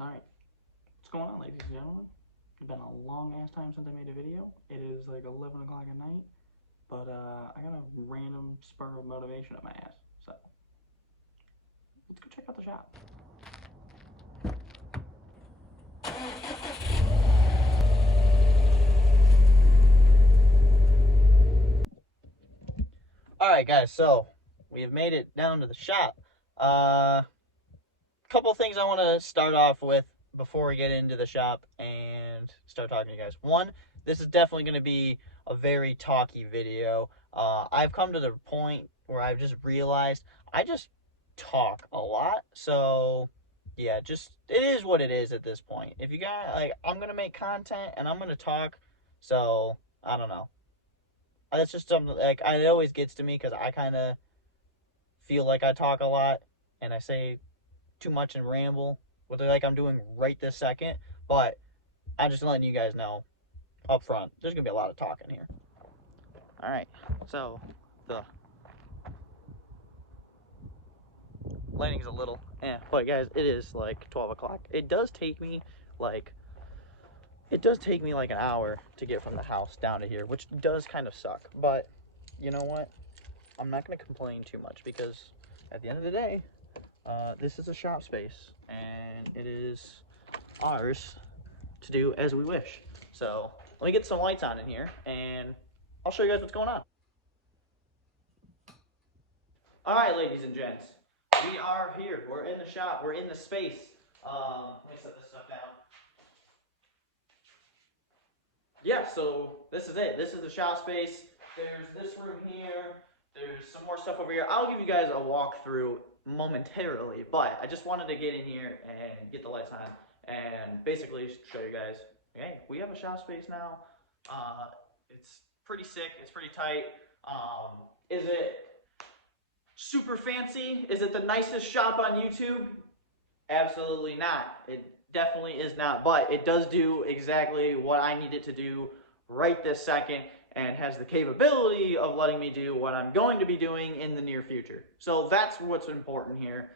Alright, what's going on, ladies and gentlemen? It's been a long ass time since I made a video. It is like 11 o'clock at night, but I got a random spur of motivation up my ass. So, let's go check out the shop. Alright, guys, so we have made it down to the shop. Couple things I want to start off with before we get into the shop and start talking to you guys. One, this is definitely going to be a very talky video. I've come to the point where I've just realized I just talk a lot. So, yeah, just it is what it is at this point. If you guys, like, I'm going to make content and I'm going to talk. So, I don't know. That's just something, like, it always gets to me because I kind of feel like I talk a lot and I say too much and ramble, what like I'm doing right this second, but I'm just letting you guys know up front, there's gonna be a lot of talking here. Alright, so the lighting's a little but guys, it is like 12 o'clock. It does take me like an hour to get from the house down to here, which does kind of suck, but you know what, I'm not gonna complain too much because at the end of the day, this is a shop space, and it is ours to do as we wish. So let me get some lights on in here, and I'll show you guys what's going on. All right, ladies and gents, we are here. We're in the shop. We're in the space. Let me set this stuff down. Yeah, so this is it. This is the shop space. There's this room here. There's some more stuff over here. I'll give you guys a walkthrough momentarily, but I just wanted to get in here and get the lights on and basically show you guys, hey, we have a shop space now. It's pretty sick. It's pretty tight. Is it super fancy? Is it the nicest shop on YouTube? Absolutely not. It definitely is not, but it does do exactly what I need it to do right this second, and has the capability of letting me do what I'm going to be doing in the near future. So that's what's important here,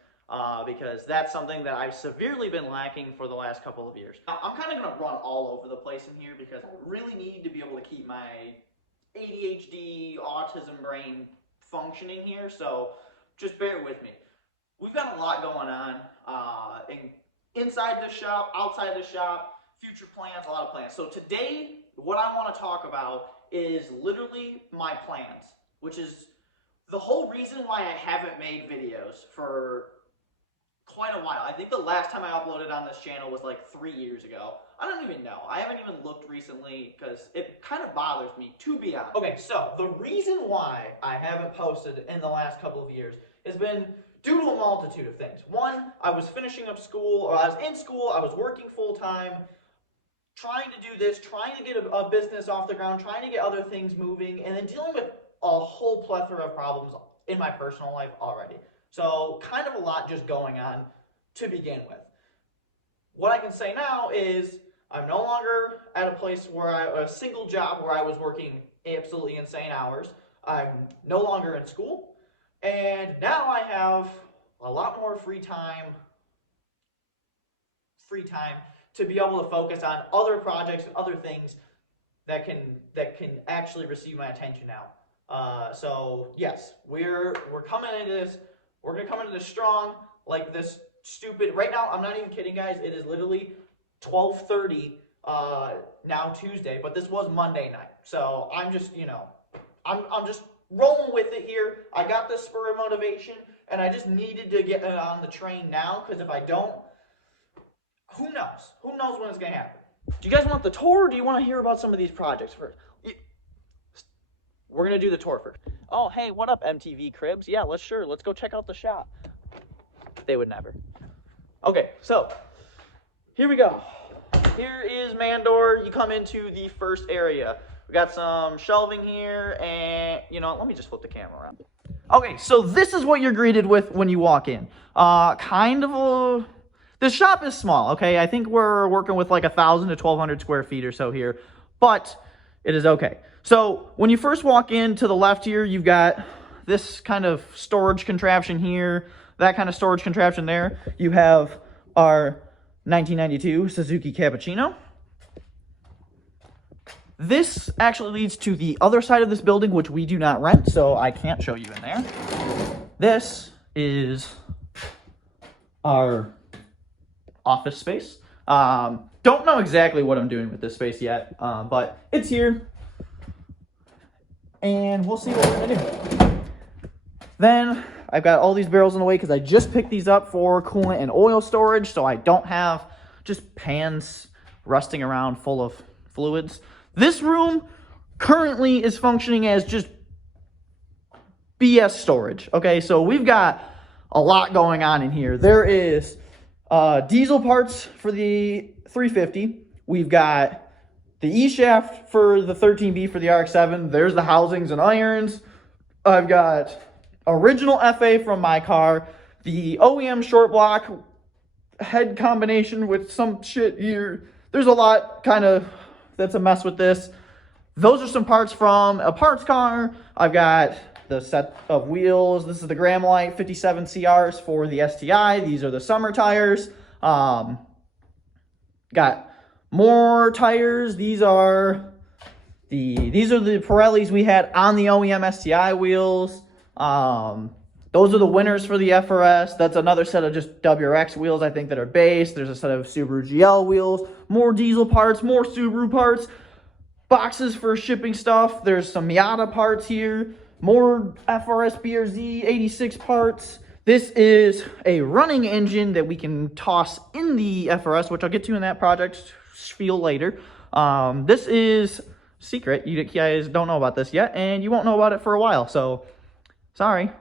because that's something that I've severely been lacking for the last couple of years. Now, I'm kind of going to run all over the place in here because I really need to be able to keep my ADHD, autism brain functioning here, so just bear with me. We've got a lot going on inside the shop, outside the shop, future plans, a lot of plans. So today, what I want to talk about is literally my plans, which is the whole reason why I haven't made videos for quite a while. I think the last time I uploaded on this channel was like 3 years ago. I don't even know. I haven't even looked recently because it kind of bothers me, to be honest. Okay, so the reason why I haven't posted in the last couple of years has been due to a multitude of things. One, I was finishing up school, or I was in school, I was working full-time, trying to do this, trying to get a business off the ground, trying to get other things moving, and then dealing with a whole plethora of problems in my personal life already. So kind of a lot just going on to begin with. What I can say now is I'm no longer at a place where a single job where I was working absolutely insane hours. I'm no longer in school, and now I have a lot more free time to be able to focus on other projects and other things that can actually receive my attention now. So yes, we're coming into this. We're gonna come into this strong, like this stupid. Right now, I'm not even kidding, guys. It is literally 12:30 now Tuesday, but this was Monday night. So I'm just, you know, I'm just rolling with it here. I got this spur of motivation, and I just needed to get on the train now, because if I don't, who knows? Who knows when it's going to happen? Do you guys want the tour, or do you want to hear about some of these projects first? We're going to do the tour first. Oh, hey, what up, MTV Cribs? Yeah, let's go check out the shop. They would never. Okay, so here we go. Here is Mandor. You come into the first area. We got some shelving here, and, you know, let me just flip the camera around. Okay, so this is what you're greeted with when you walk in. The shop is small, okay? I think we're working with like 1,000 to 1,200 square feet or so here, but it is okay. So when you first walk in to the left here, you've got this kind of storage contraption here, that kind of storage contraption there. You have our 1992 Suzuki Cappuccino. This actually leads to the other side of this building, which we do not rent, so I can't show you in there. This is our office space. Don't know exactly what I'm doing with this space yet, but it's here. And we'll see what we're gonna do. Then I've got all these barrels in the way because I just picked these up for coolant and oil storage, so I don't have just pans rusting around full of fluids. This room currently is functioning as just BS storage. Okay, so we've got a lot going on in here. There is diesel parts for the 350. We've got the E-shaft for the 13B for the RX-7. There's the housings and irons. I've got original FA from my car, the OEM short block head combination with some shit here. There's a lot kind of that's a mess with this. Those are some parts from a parts car. I've got the set of wheels. This is the Gramlite 57 CRs for the STI. These are the summer tires. Got more tires. These are the Pirellis we had on the OEM STI wheels. Those are the winners for the FRS. That's another set of just WRX wheels, I think, that are base. There's a set of Subaru GL wheels, more diesel parts, more Subaru parts, boxes for shipping stuff. There's some Miata parts here, more FRS BRZ 86 parts. This is a running engine that we can toss in the FRS, which I'll get to in that project spiel later. This is secret. You guys don't know about this yet, and you won't know about it for a while, so sorry.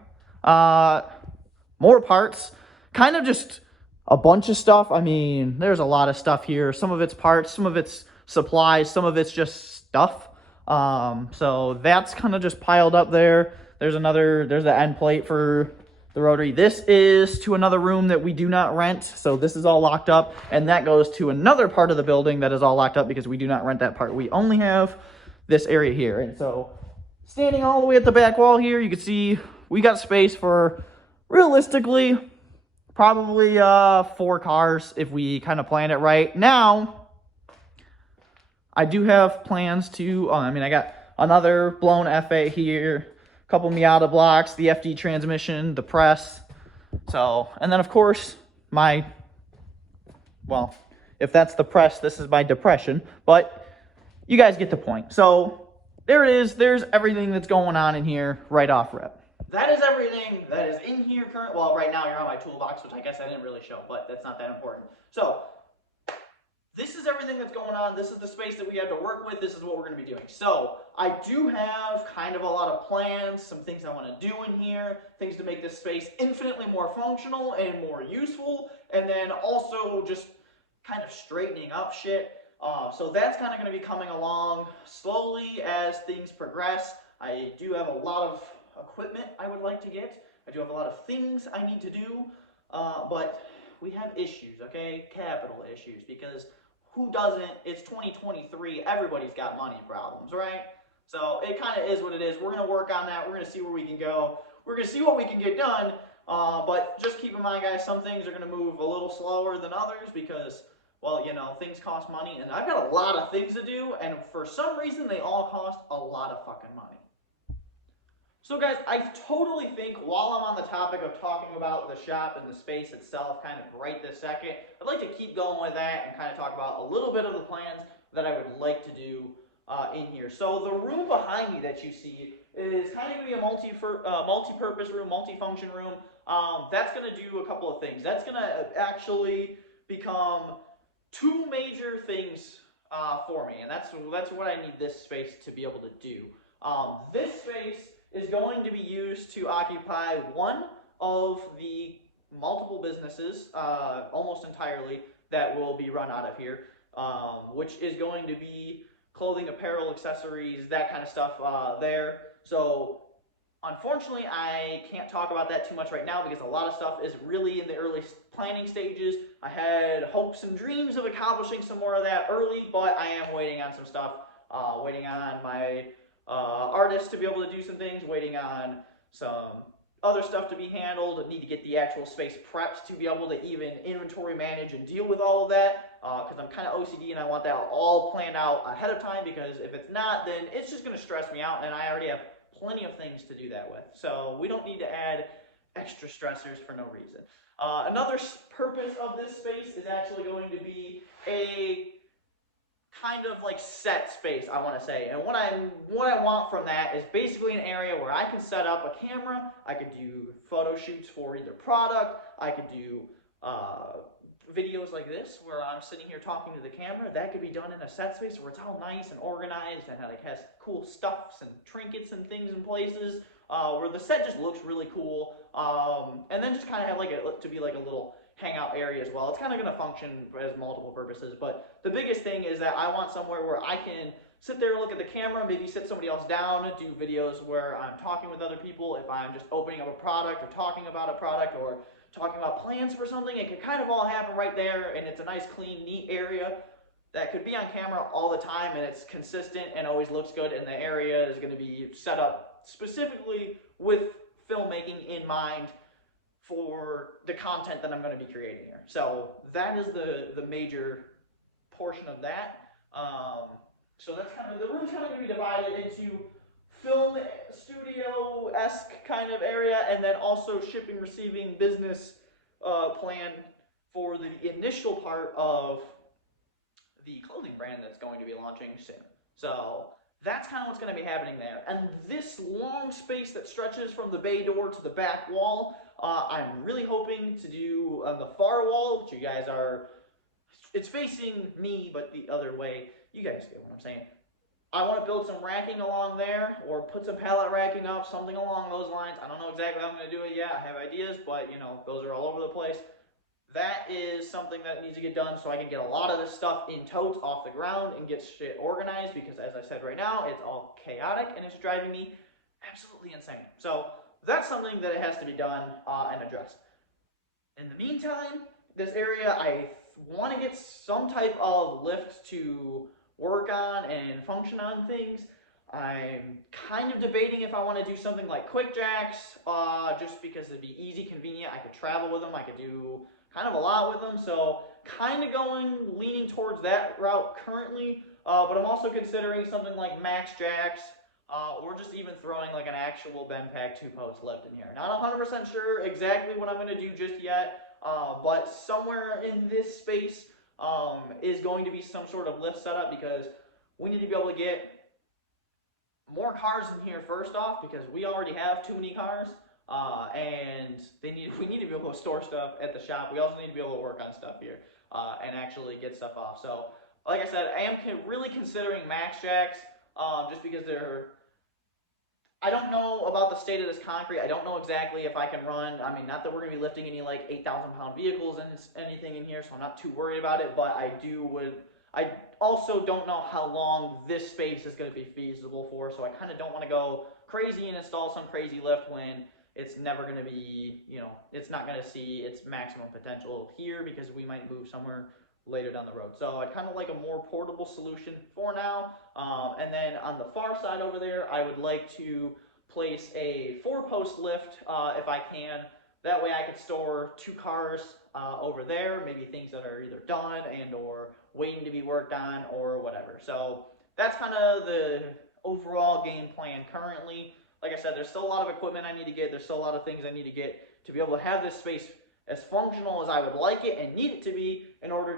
More parts, kind of just a bunch of stuff. I mean, there's a lot of stuff here. Some of it's parts, some of it's supplies, some of it's just stuff. So that's kind of just piled up there. There's the end plate for the rotary. This is to another room that we do not rent. So this is all locked up, and that goes to another part of the building that is all locked up because we do not rent that part. We only have this area here. And so standing all the way at the back wall here, you can see we got space for, realistically, probably 4 cars if we kind of plan it right. Now, I do have plans to, I got another blown FA here, a couple Miata blocks, the FD transmission, the press. So, and then of course, if that's the press, this is my depression, but you guys get the point. So, there it is. There's everything that's going on in here right off rip. That is everything that is in here currently. Well, right now you're on my toolbox, which I guess I didn't really show, but that's not that important. So, this is everything that's going on. This is the space that we have to work with. This is what we're going to be doing. So, I do have kind of a lot of plans, some things I want to do in here, things to make this space infinitely more functional and more useful, and then also just kind of straightening up shit. So that's kind of going to be coming along slowly as things progress. I do have a lot of equipment I would like to get. I do have a lot of things I need to do, but we have issues, okay? Capital issues, because who doesn't? It's 2023. Everybody's got money problems, right? So it kind of is what it is. We're going to work on that. We're going to see where we can go. We're going to see what we can get done, but just keep in mind, guys, some things are going to move a little slower than others because, well, you know, things cost money, and I've got a lot of things to do, and for some reason, they all cost a lot of fucking money. So guys, I totally think while I'm on the topic of talking about the shop and the space itself kind of right this second, I'd like to keep going with that and kind of talk about a little bit of the plans that I would like to do in here. So the room behind me that you see is kind of going to be a multi-purpose room, multi-function room. That's going to do a couple of things. That's going to actually become 2 major things for me, and that's what I need this space to be able to do. This space is going to be used to occupy one of the multiple businesses, almost entirely, that will be run out of here, which is going to be clothing, apparel, accessories, that kind of stuff there. So, unfortunately, I can't talk about that too much right now because a lot of stuff is really in the early planning stages. I had hopes and dreams of accomplishing some more of that early, but I am waiting on some stuff, waiting on my artists to be able to do some things, waiting on some other stuff to be handled, need to get the actual space prepped to be able to even inventory manage and deal with all of that, because I'm kind of OCD and I want that all planned out ahead of time, because if it's not, then it's just going to stress me out, and I already have plenty of things to do that with. So we don't need to add extra stressors for no reason. Another purpose of this space is actually going to be a kind of like set space, I want to say. And what I want from that is basically an area where I can set up a camera, I could do photo shoots for either product, I could do videos like this where I'm sitting here talking to the camera. That could be done in a set space where it's all nice and organized and like has cool stuffs and trinkets and things in places, where the set just looks really cool, and then just kind of have like to be like a little hangout area as well. It's kind of going to function as multiple purposes, but the biggest thing is that I want somewhere where I can sit there, look at the camera, maybe sit somebody else down, do videos where I'm talking with other people. If I'm just opening up a product or talking about a product or talking about plans for something, it can kind of all happen right there, and it's a nice, clean, neat area that could be on camera all the time, and it's consistent and always looks good, and the area is going to be set up specifically with filmmaking in mind for the content that I'm going to be creating here. So that is the major portion of that. So that's kind of, the room's kind of going to be divided into film studio-esque kind of area, and then also shipping, receiving, business plan for the initial part of the clothing brand that's going to be launching soon. So that's kind of what's going to be happening there. And this long space that stretches from the bay door to the back wall, I'm really hoping to do on the far wall, which you guys are, it's facing me, but the other way. You guys get what I'm saying. I want to build some racking along there, or put some pallet racking up, something along those lines. I don't know exactly how I'm going to do it yet. I have ideas, but you know, those are all over the place. That is something that needs to get done so I can get a lot of this stuff in totes off the ground and get shit organized, because as I said right now, it's all chaotic and it's driving me absolutely insane. So that's something that has to be done and addressed. In the meantime, this area, I want to get some type of lift to work on and function on things. I'm kind of debating if I want to do something like quick jacks, just because it'd be easy, convenient. I could travel with them. I could do kind of a lot with them. So kind of leaning towards that route currently. But I'm also considering something like max jacks, or just even throwing like an actual BendPak 2-post lift in here. Not 100% sure exactly what I'm going to do just yet, but somewhere in this space is going to be some sort of lift setup, because we need to be able to get more cars in here first off, because we already have too many cars, and we need to be able to store stuff at the shop. We also need to be able to work on stuff here and actually get stuff off. So like I said, I am really considering max jacks, just because I don't know about the state of this concrete. I don't know exactly if I can run. I mean, not that we're going to be lifting any like 8,000-pound vehicles and anything in here, so I'm not too worried about it. But I also don't know how long this space is going to be feasible for, so I kind of don't want to go crazy and install some crazy lift when it's never going to be, you know, it's not going to see its maximum potential here, because we might move somewhere later down the road. So I'd kind of like a more portable solution for now. And then on the far side over there, I would like to place a 4-post lift if I can. That way I could store 2 cars over there, maybe things that are either done and or waiting to be worked on or whatever. So that's kind of the overall game plan currently. Like I said, there's still a lot of equipment I need to get. There's still a lot of things I need to get to be able to have this space as functional as I would like it and need it to be, in order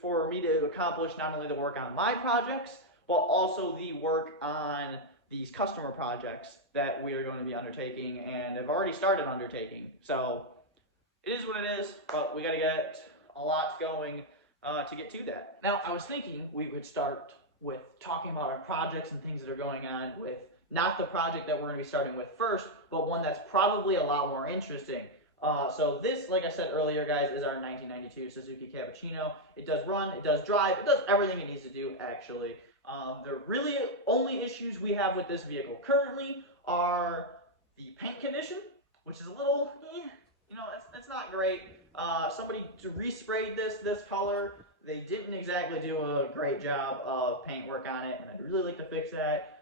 for me to accomplish not only the work on my projects, but also the work on these customer projects that we are going to be undertaking and have already started undertaking. So it is what it is, but we got to get a lot going to get to that. Now, I was thinking we would start with talking about our projects and things that are going on with not the project that we're going to be starting with first, but one that's probably a lot more interesting. So this, like I said earlier, guys, is our 1992 Suzuki Cappuccino. It does run, it does drive, it does everything it needs to do, actually. The really only issues we have with this vehicle currently are the paint condition, which is a little, you know, it's not great. Somebody resprayed this color. They didn't exactly do a great job of paint work on it, and I'd really like to fix that.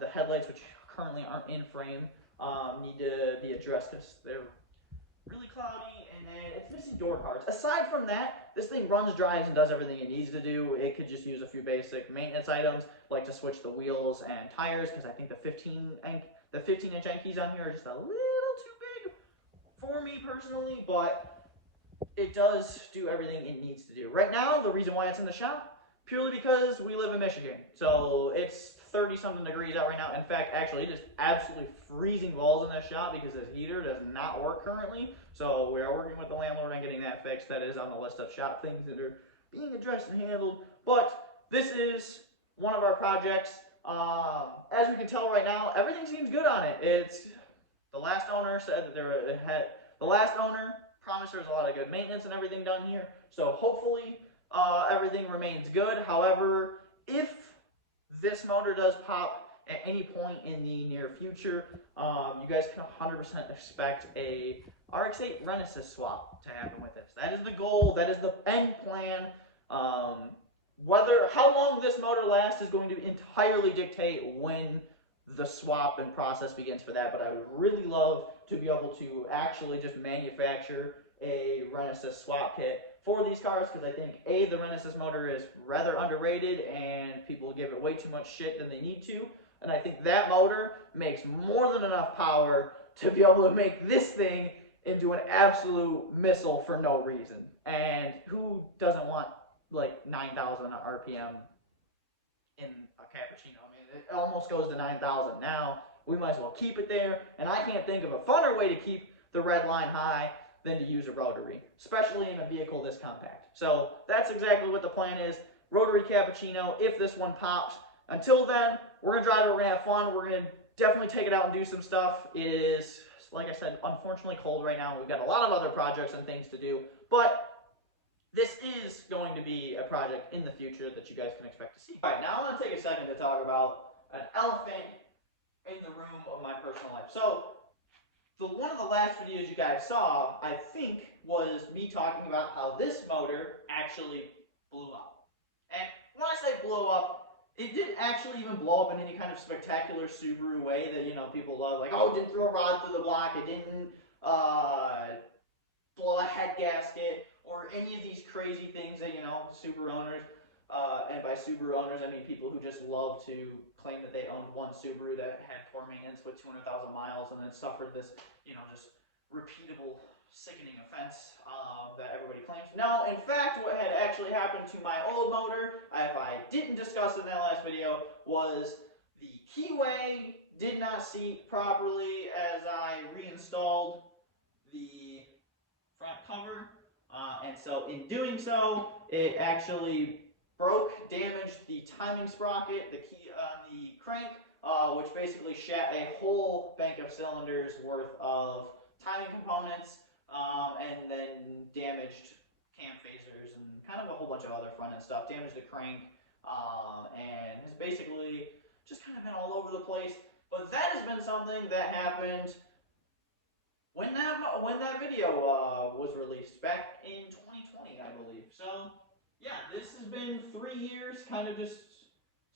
The headlights, which currently aren't in frame, need to be addressed because they're really cloudy, and then it's missing door cards. Aside from that, this thing runs, drives, and does everything it needs to do. It could just use a few basic maintenance items, like to switch the wheels and tires, because I think the 15-inch Ankies on here are just a little too big for me personally, but it does do everything it needs to do. Right now, the reason why it's in the shop, purely because we live in Michigan. So it's 30-something degrees out right now. In fact, actually, it is absolutely freezing balls in this shop because this heater does not work currently. So we are working with the landlord on getting that fixed. That is on the list of shop things that are being addressed and handled. But this is one of our projects. As we can tell right now, everything seems good on it. It's the last owner said that the last owner promised there was a lot of good maintenance and everything done here. So hopefully everything remains good. However, if this motor does pop at any point in the near future, you guys can 100% expect a RX-8 Renesis swap to happen with this. That is the goal. That is the end plan. How long this motor lasts is going to entirely dictate when the swap and process begins for that, but I would really love to be able to actually just manufacture a Renesis swap kit for these cars, because I think A, the Renesis motor is rather underrated and people give it way too much shit than they need to, and I think that motor makes more than enough power to be able to make this thing into an absolute missile for no reason. And who doesn't want like 9,000 RPM in a cappuccino? I mean, it almost goes to 9,000 now. We might as well keep it there, and I can't think of a funner way to keep the red line high than to use a rotary, especially in a vehicle this compact. So that's exactly what the plan is. Rotary cappuccino, if this one pops. Until then, we're going to drive it, we're going to have fun, we're going to definitely take it out and do some stuff. It is, like I said, unfortunately cold right now. We've got a lot of other projects and things to do, but this is going to be a project in the future that you guys can expect to see. All right, now I want to take a second to talk about an elephant in the room of my personal life. So, one of the last videos you guys saw, I think, was me talking about how this motor actually blew up. And when I say blow up, it didn't actually even blow up in any kind of spectacular Subaru way that, you know, people love. Like, oh, it didn't throw a rod through the block, it didn't blow a head gasket, or any of these crazy things that, you know, Subaru owners, and by Subaru owners, I mean people who just love to claim that they owned one Subaru that had poor maintenance with 200,000 miles and then suffered this, you know, just repeatable, sickening offense that everybody claims. No, in fact, what had actually happened to my old motor, if I didn't discuss in that last video, was the keyway did not seat properly as I reinstalled the front cover. And so in doing so, it actually damaged the timing sprocket, the key on the crank, which basically shat a whole bank of cylinders worth of timing components, and then damaged cam phasers and kind of a whole bunch of other front end stuff, damaged the crank, and has basically just kind of been all over the place. But that has been something that happened when that video was released back in 2020, I believe. So yeah, this has been 3 years, kind of just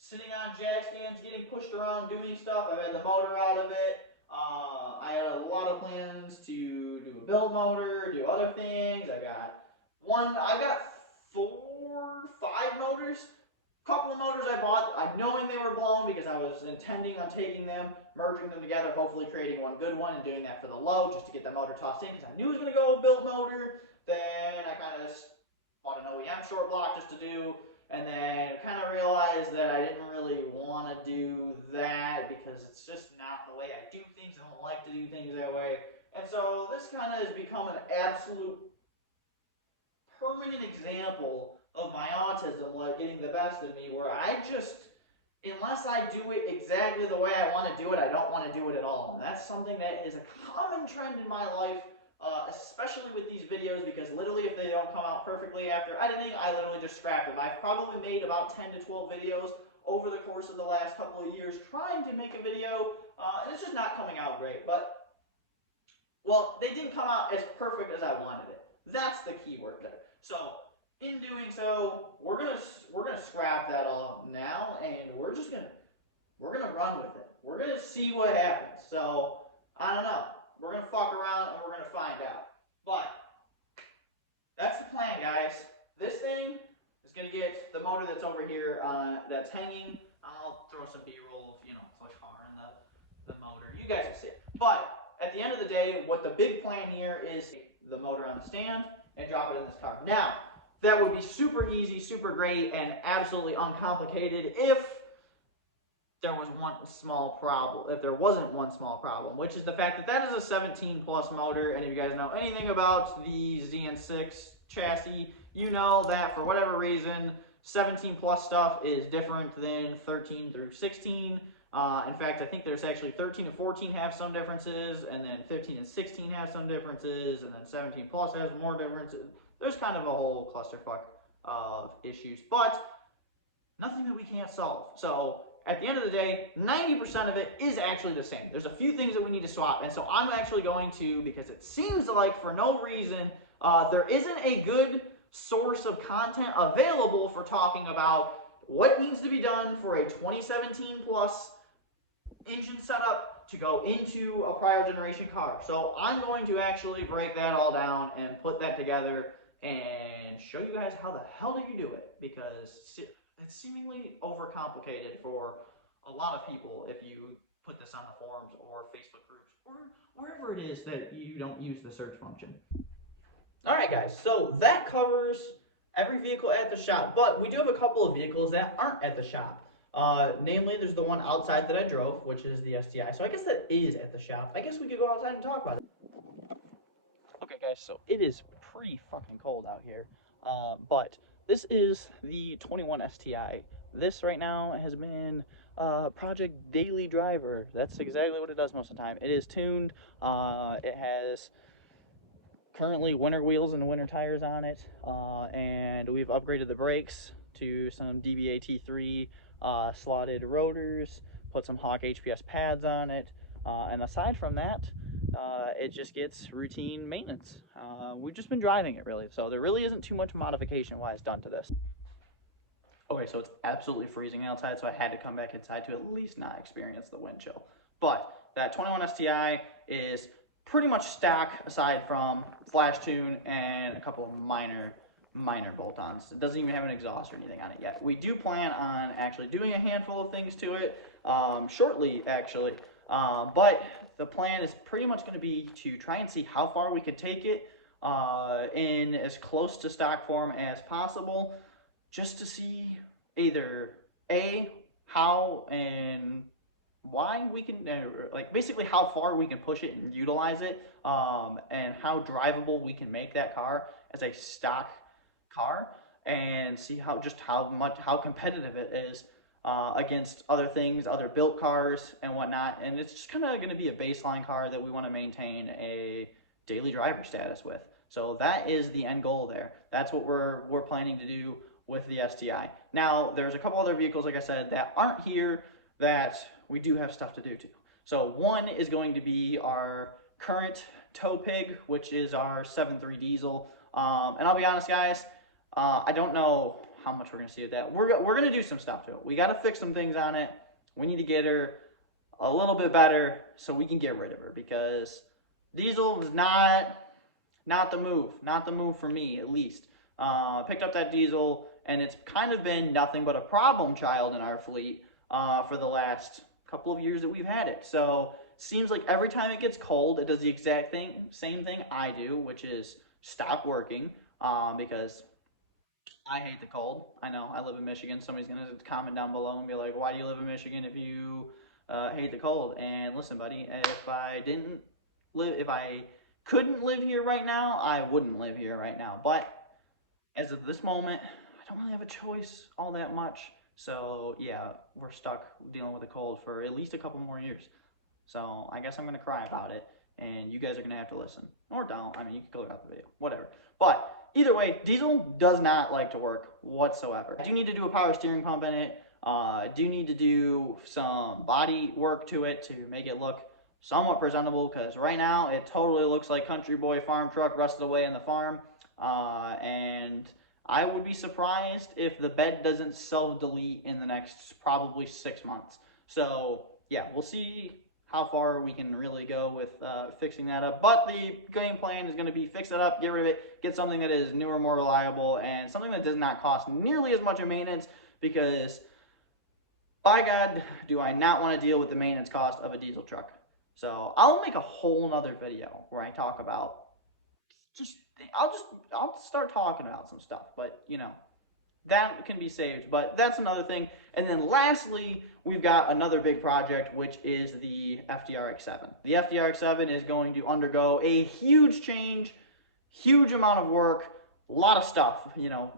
sitting on jack stands, getting pushed around, doing stuff. I've had the motor out of it. I had a lot of plans to do a build motor, do other things. I've got 5 motors. Couple of motors I bought, knowing they were blown because I was intending on taking them, merging them together, hopefully creating one good one and doing that for the low just to get the motor tossed in because I knew it was going to go built motor. Then I kind of just bought an OEM short block just to do, and then kind of realized that I didn't really want to do that because it's just not the way I do things. I don't like to do things that way. And so this kind of has become an absolute permanent example of my autism, like getting the best of me, where I just, unless I do it exactly the way I want to do it, I don't want to do it at all. And that's something that is a common trend in my life, especially with these videos, because literally if they don't come out perfectly after editing, I literally just scrap them. I've probably made about 10 to 12 videos over the course of the last couple of years trying to make a video, and it's just not coming out great. But, well, they didn't come out as perfect as I wanted it. That's the key word there. So, in doing so, we're gonna scrap that all now, and we're gonna run with it. We're gonna see what happens. So I don't know. We're going to fuck around and we're going to find out. But that's the plan, guys. This thing is going to get the motor that's over here that's hanging. I'll throw some B-roll of, the car and the motor. You guys will see it. But at the end of the day, what the big plan here is the motor on the stand and drop it in this car. Now, that would be super easy, super great, and absolutely uncomplicated if there was one small problem, if there wasn't one small problem, which is the fact that that is a 17 plus motor, and if you guys know anything about the ZN6 chassis, you know that for whatever reason, 17 plus stuff is different than 13 through 16. In fact, I think there's actually 13 and 14 have some differences, and then 15 and 16 have some differences, and then 17 plus has more differences. There's kind of a whole clusterfuck of issues, but nothing that we can't solve. So at the end of the day, 90% of it is actually the same. There's a few things that we need to swap, and so I'm actually going to, because it seems like for no reason, there isn't a good source of content available for talking about what needs to be done for a 2017 plus engine setup to go into a prior generation car. So I'm going to actually break that all down and put that together and show you guys how the hell do you do it, because it's seemingly overcomplicated for a lot of people if you put this on the forums or Facebook groups or wherever it is that you don't use the search function. Alright guys, so that covers every vehicle at the shop, but we do have a couple of vehicles that aren't at the shop. Namely, there's the one outside that I drove, which is the STI, so I guess that is at the shop. I guess we could go outside and talk about it. Okay guys, so it is pretty fucking cold out here, but this is the 21 STI. This right now has been Project Daily Driver. That's exactly what it does most of the time. It is tuned. It has currently winter wheels and winter tires on it, and we've upgraded the brakes to some DBA T3 slotted rotors, put some Hawk HPS pads on it, and aside from that, it just gets routine maintenance. We've just been driving it really, so there really isn't too much modification wise done to this. Okay, so it's absolutely freezing outside, so I had to come back inside to at least not experience the wind chill. But that 21 STI is pretty much stock aside from flash tune and a couple of minor bolt-ons. It doesn't even have an exhaust or anything on it yet. We do plan on actually doing a handful of things to it shortly, actually. But the plan is pretty much going to be to try and see how far we could take it in as close to stock form as possible, just to see either A, how and why we can, like basically how far we can push it and utilize it, and how drivable we can make that car as a stock car, and see how competitive it is against other things, other built cars and whatnot. And it's just kind of going to be a baseline car that we want to maintain a daily driver status with. So that is the end goal there. That's what we're planning to do with the STI. Now, there's a couple other vehicles, like I said, that aren't here that we do have stuff to do to. So one is going to be our current tow pig, which is our 7.3 diesel. And I'll be honest, guys, I don't know how much we're going to see with that. We're going to do some stuff to it. We got to fix some things on it. We need to get her a little bit better so we can get rid of her, because diesel is not the move for me, at least. Picked up that diesel, and it's kind of been nothing but a problem child in our fleet for the last couple of years that we've had it. So seems like every time it gets cold, it does the exact same thing I do, which is stop working, because I hate the cold. I know, I live in Michigan. Somebody's going to comment down below and be like, why do you live in Michigan if you hate the cold? And listen, buddy, if I couldn't live here right now, I wouldn't live here right now. But as of this moment, I don't really have a choice all that much. So yeah, we're stuck dealing with the cold for at least a couple more years. So I guess I'm going to cry about it, and you guys are going to have to listen. Or don't. I mean, you can go look out the video. Whatever. But either way, diesel does not like to work whatsoever. I do need to do a power steering pump in it. I do need to do some body work to it to make it look somewhat presentable, because right now it totally looks like Country Boy farm truck rusted away in the farm. And I would be surprised if the bed doesn't self-delete in the next probably 6 months. So yeah, we'll see how far we can really go with fixing that up. But the game plan is going to be fix it up, get rid of it, get something that is newer, more reliable, and something that does not cost nearly as much in maintenance, because by God, do I not want to deal with the maintenance cost of a diesel truck. So I'll make a whole nother video where I talk about just, I'll start talking about some stuff, but you know, that can be saved, but that's another thing. And then lastly, we've got another big project, which is the FDRX7. The FDRX7 is going to undergo a huge change, huge amount of work, a lot of stuff, you know,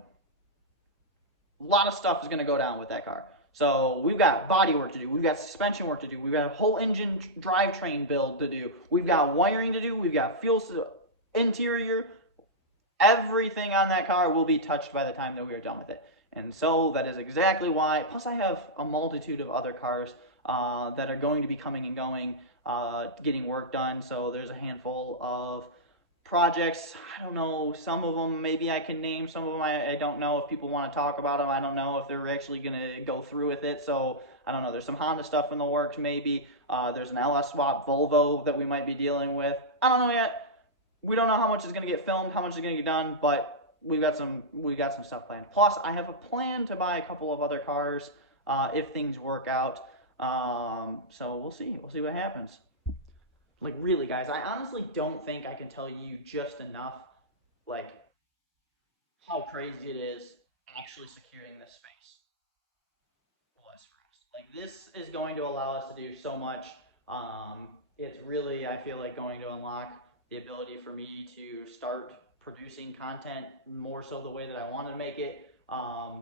a lot of stuff is going to go down with that car. So we've got body work to do, we've got suspension work to do, we've got a whole engine drivetrain build to do, we've got wiring to do, we've got fuel interior. Everything on that car will be touched by the time that we are done with it. And so that is exactly why, plus I have a multitude of other cars that are going to be coming and going, getting work done. So there's a handful of projects. I don't know, some of them maybe I can name, some of them I don't know if people want to talk about them. I don't know if they're actually going to go through with it. So I don't know, there's some Honda stuff in the works maybe. There's an LS swap Volvo that we might be dealing with. I don't know yet. We don't know how much is going to get filmed, how much is going to get done, but we've got some stuff planned. Plus, I have a plan to buy a couple of other cars if things work out. So we'll see. We'll see what happens. Like, really, guys, I honestly don't think I can tell you just enough, like, how crazy it is actually securing this space was for us. Like, this is going to allow us to do so much. It's really, I feel like, going to unlock the ability for me to start producing content more so the way that I wanted to make it.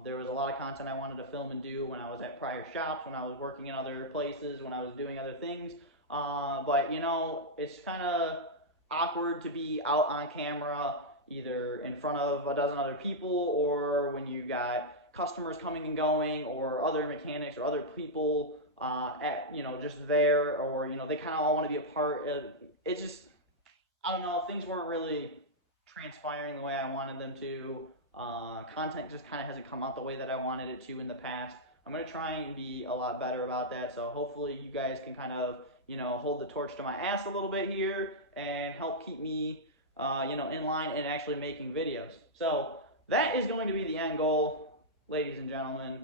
There was a lot of content I wanted to film and do when I was at prior shops, when I was working in other places, when I was doing other things. But, you know, it's kind of awkward to be out on camera, either in front of a dozen other people, or when you got customers coming and going, or other mechanics or other people you know, just there, or, you know, they kind of all want to be a part of, it's just, I don't know, things weren't really transpiring the way I wanted them to. Content just kind of hasn't come out the way that I wanted it to in the past. I'm going to try and be a lot better about that, so hopefully you guys can kind of, you know, hold the torch to my ass a little bit here and help keep me, you know, in line and actually making videos. So that is going to be the end goal, ladies and gentlemen.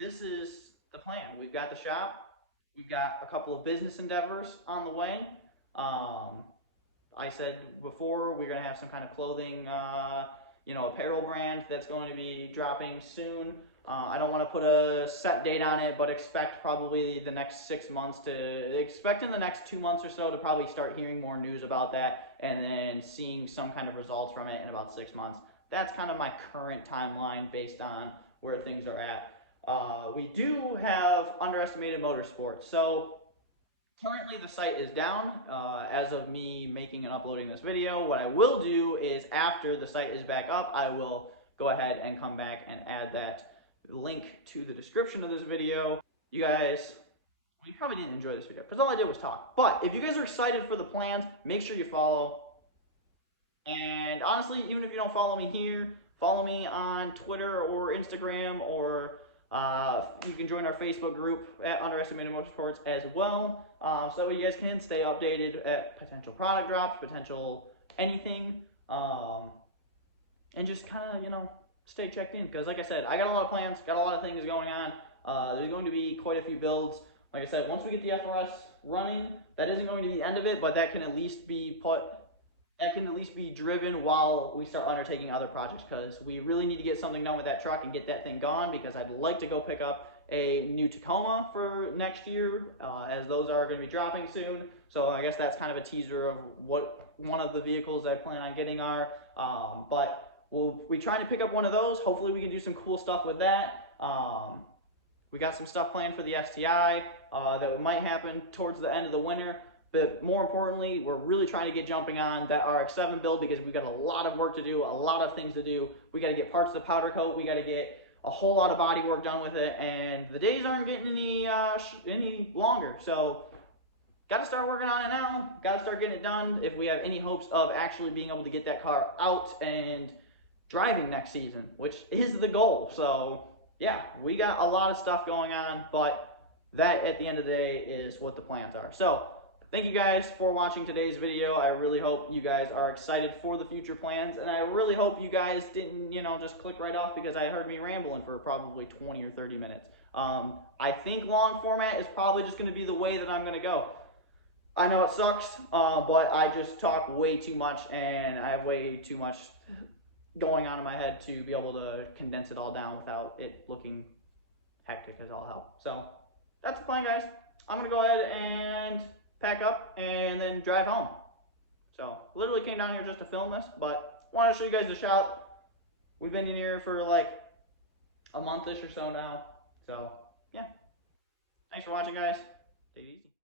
This is the plan. We've got the shop. We've got a couple of business endeavors on the way. I said before, we're going to have some kind of clothing, you know, apparel brand that's going to be dropping soon. I don't want to put a set date on it, but expect probably the next 6 months expect in the next 2 months or so to probably start hearing more news about that, and then seeing some kind of results from it in about 6 months. That's kind of my current timeline based on where things are at. We do have Underestimated Motorsports. So currently the site is down as of me making and uploading this video. What I will do is, after the site is back up, I will go ahead and come back and add that link to the description of this video. You guys, you probably didn't enjoy this video because all I did was talk. But if you guys are excited for the plans, make sure you follow. And honestly, even if you don't follow me here, follow me on Twitter or Instagram, or you can join our Facebook group at Underestimated Motorsports as well, so that you guys can stay updated at potential product drops, potential anything, and just kind of, you know, stay checked in. Because like I said, I got a lot of plans, got a lot of things going on. There's going to be quite a few builds. Like I said, once we get the FRS running, that isn't going to be the end of it, but that can at least be driven while we start undertaking other projects, because we really need to get something done with that truck and get that thing gone, because I'd like to go pick up a new Tacoma for next year, as those are going to be dropping soon. So I guess that's kind of a teaser of what one of the vehicles I plan on getting are. But we'll be trying to pick up one of those. Hopefully we can do some cool stuff with that. We got some stuff planned for the STI that might happen towards the end of the winter. But more importantly, we're really trying to get jumping on that RX-7 build, because we've got a lot of work to do, a lot of things to do. We got to get parts of the powder coat. We got to get a whole lot of body work done with it, and the days aren't getting any longer. So, got to start working on it now. Got to start getting it done if we have any hopes of actually being able to get that car out and driving next season, which is the goal. So, yeah, we got a lot of stuff going on, but that at the end of the day is what the plans are. So thank you guys for watching today's video. I really hope you guys are excited for the future plans, and I really hope you guys didn't, just click right off because I heard me rambling for probably 20 or 30 minutes. I think long format is probably just going to be the way that I'm going to go. I know it sucks, but I just talk way too much, and I have way too much going on in my head to be able to condense it all down without it looking hectic as all hell. So that's the plan, guys. I'm going to go ahead and pack up and then drive home. So literally came down here just to film this, but wanted to show you guys the shop. We've been in here for like a month-ish or so now. So yeah. Thanks for watching, guys. Take it easy.